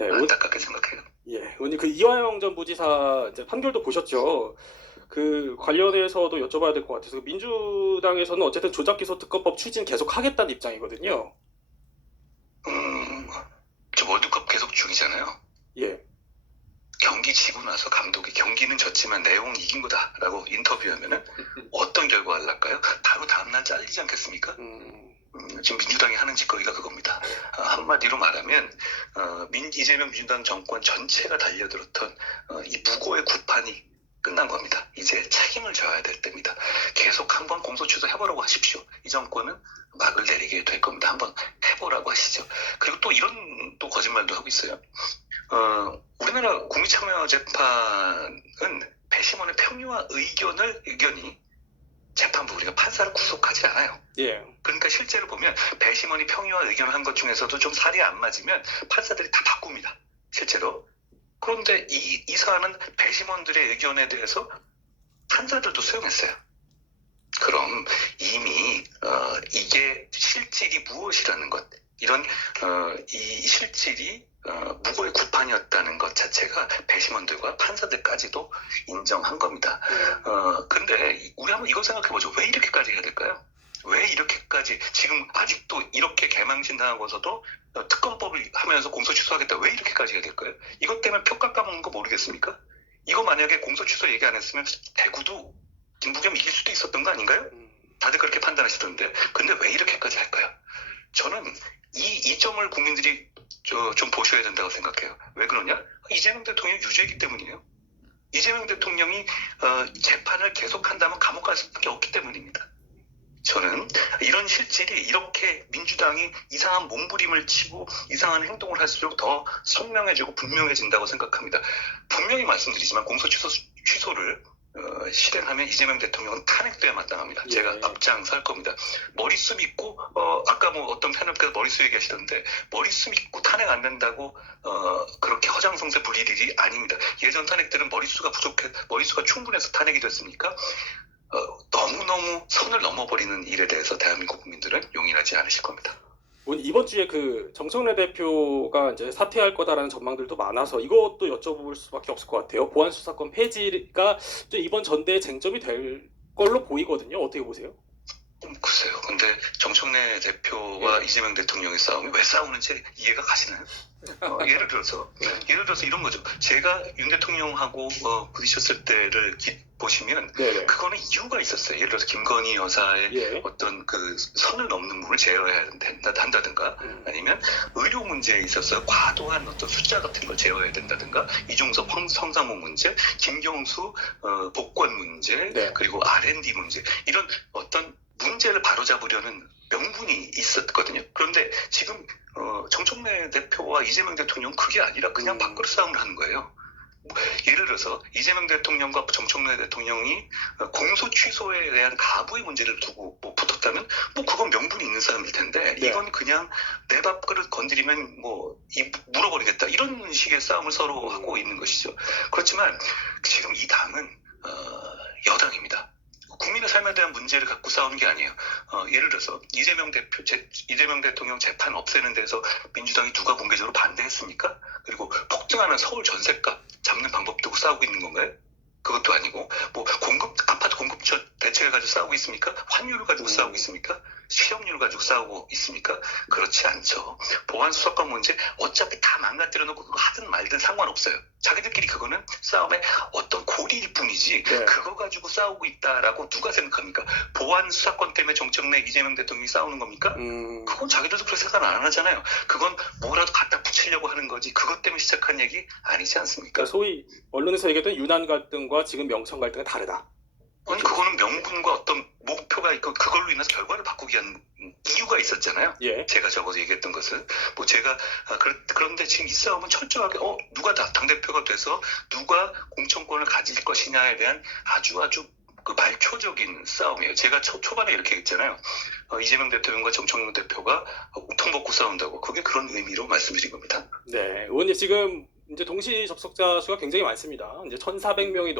네, 안타깝게 생각해요. 예, 의원님 그 이화영 전 부지사 이제 판결도 보셨죠? 그 관련해서도 여쭤봐야 될 것 같아서 민주당에서는 어쨌든 조작기소특검법 추진 계속 하겠다는 입장이거든요. 저 월드컵 계속 중이잖아요. 예, 경기 지고 나서 감독이 경기는 졌지만 내용은 이긴 거다라고 인터뷰하면은 어떤 결과를 날까요? 바로 다음날 잘리지 않겠습니까? 지금 민주당이 하는 짓거리가 그겁니다. 한마디로 말하면 이재명 민주당 정권 전체가 달려들었던 이 무고의 구판이 끝난 겁니다. 이제 책임을 져야 될 때입니다. 계속 한번 공소취소 해보라고 하십시오. 이 정권은 막을 내리게 될 겁니다. 한번 해보라고 하시죠. 그리고 또 이런 또 거짓말도 하고 있어요. 우리나라 국민참여재판은 배심원의 평유와 의견이 재판부 우리가 판사를 구속하지 않아요. 예, 그러니까 실제로 보면 배심원이 평유와 의견을 한 것 중에서도 좀 살이 안 맞으면 판사들이 다 바꿉니다. 실제로. 그런데 이 사안은 배심원들의 의견에 대해서 판사들도 수용했어요. 그럼 이미 이게 실질이 무엇이라는 것, 이런 이 실질이 무고의 구판이었다는 것 자체가 배심원들과 판사들까지도 인정한 겁니다. 근데 우리 한번 이거 생각해보죠. 왜 이렇게까지 해야 될까요? 왜 이렇게까지 지금 아직도 이렇게 개망신 당하고서도 특검법을 하면서 공소취소하겠다. 왜 이렇게까지 해야 될까요? 이것 때문에 표 깎아먹는 거 모르겠습니까? 이거 만약에 공소취소 얘기 안 했으면 대구도 김부겸 이길 수도 있었던 거 아닌가요? 다들 그렇게 판단하시던데. 근데 왜 이렇게까지 할까요? 저는 이 점을 국민들이 좀 보셔야 된다고 생각해요. 왜 그러냐? 이재명 대통령 유죄이기 때문이에요. 이재명 대통령이 재판을 계속한다면 감옥 갈 수밖에 없기 때문입니다. 저는 이런 실질이 이렇게 민주당이 이상한 몸부림을 치고 이상한 행동을 할수록 더 선명해지고 분명해진다고 생각합니다. 분명히 말씀드리지만 취소를 실행하면 이재명 대통령은 탄핵돼야 마땅합니다. 예. 제가 앞장설 겁니다. 머리숱 있고 아까 뭐 어떤 패널께서 머리숱 얘기하시던데 머리숱 있고 탄핵 안 된다고 그렇게 허장성세 부릴 일이 아닙니다. 예전 탄핵들은 머리수가 충분해서 탄핵이 됐으니까 너무너무 선을 넘어버리는 일에 대해서 대한민국 국민들은 용인하지 않으실 겁니다. 오늘 이번 주에 그 정청래 대표가 이제 사퇴할 거다라는 전망들도 많아서 이것도 여쭤볼 수밖에 없을 것 같아요. 보안수사권 폐지가 이번 전대의 쟁점이 될 걸로 보이거든요. 어떻게 보세요? 글쎄요. 근데 정청래 대표와 이재명 대통령의 싸움이 왜 싸우는지 이해가 가시나요? 예를 들어서 이런 거죠. 제가 윤 대통령하고 부딪혔을 때를 보시면 네네. 그거는 이유가 있었어요. 예를 들어서 김건희 여사의 예. 어떤 그 선을 넘는 부분을 제어해야 한다든가 아니면 의료 문제에 있어서 과도한 어떤 숫자 같은 걸 제어해야 된다든가 이중섭 성상호 문제, 김경수 복권 문제, 네. 그리고 R&D 문제 이런 어떤 문제를 바로잡으려는 명분이 있었거든요. 그런데 지금 정청래 대표와 이재명 대통령은 그게 아니라 그냥 밖으로 싸움을 하는 거예요. 예를 들어서 이재명 대통령과 정청래 대통령이 공소 취소에 대한 가부의 문제를 두고 붙었다면 그건 명분이 있는 사람일 텐데 네. 이건 그냥 내 밥그릇 건드리면 물어버리겠다 이런 식의 싸움을 서로 하고 있는 것이죠. 그렇지만 지금 이 당은 여당입니다. 국민의 삶에 대한 문제를 갖고 싸우는 게 아니에요. 예를 들어서 이재명 대통령 재판 없애는 데서 민주당이 누가 공개적으로 반대했습니까? 그리고 폭등하는 서울 전셋값 잡는 방법 두고 싸우고 있는 건가요? 그것도 아니고 아파트 공급처 대책을 가지고 싸우고 있습니까? 환율을 가지고 싸우고 있습니까? 실업률을 가지고 싸우고 있습니까? 그렇지 않죠. 보안수사권 문제 어차피 다 망가뜨려 놓고 그거 하든 말든 상관없어요. 자기들끼리 그거는 싸움의 어떤 고리일 뿐이지 네. 그거 가지고 싸우고 있다라고 누가 생각합니까? 보안수사권 때문에 정청래 이재명 대통령이 싸우는 겁니까? 그건 자기들도 그렇게 생각 안 하잖아요. 그건 뭐라도 갖다 붙이려고 하는 거지 그것 때문에 시작한 얘기 아니지 않습니까? 그러니까 소위 언론에서 얘기했던 유난 갈등과 지금 명천 갈등은 다르다. 아니 그거는 명분과 어떤 목표가 있고 그걸로 인해서 결과를 바꾸기 위한 이유가 있었잖아요. 예. 제가 적어서 얘기했던 것은 그런데 지금 이 싸움은 철저하게 누가 당대표가 돼서 누가 공천권을 가질 것이냐에 대한 아주 그 말초적인 싸움이에요. 제가 초반에 이렇게 했잖아요. 이재명 대통령과 정청래 대표가 우통 벗고 싸운다고 그게 그런 의미로 말씀드린 겁니다. 네, 의원님 지금 이제 동시 접속자 수가 굉장히 많습니다. 이제 1,400명이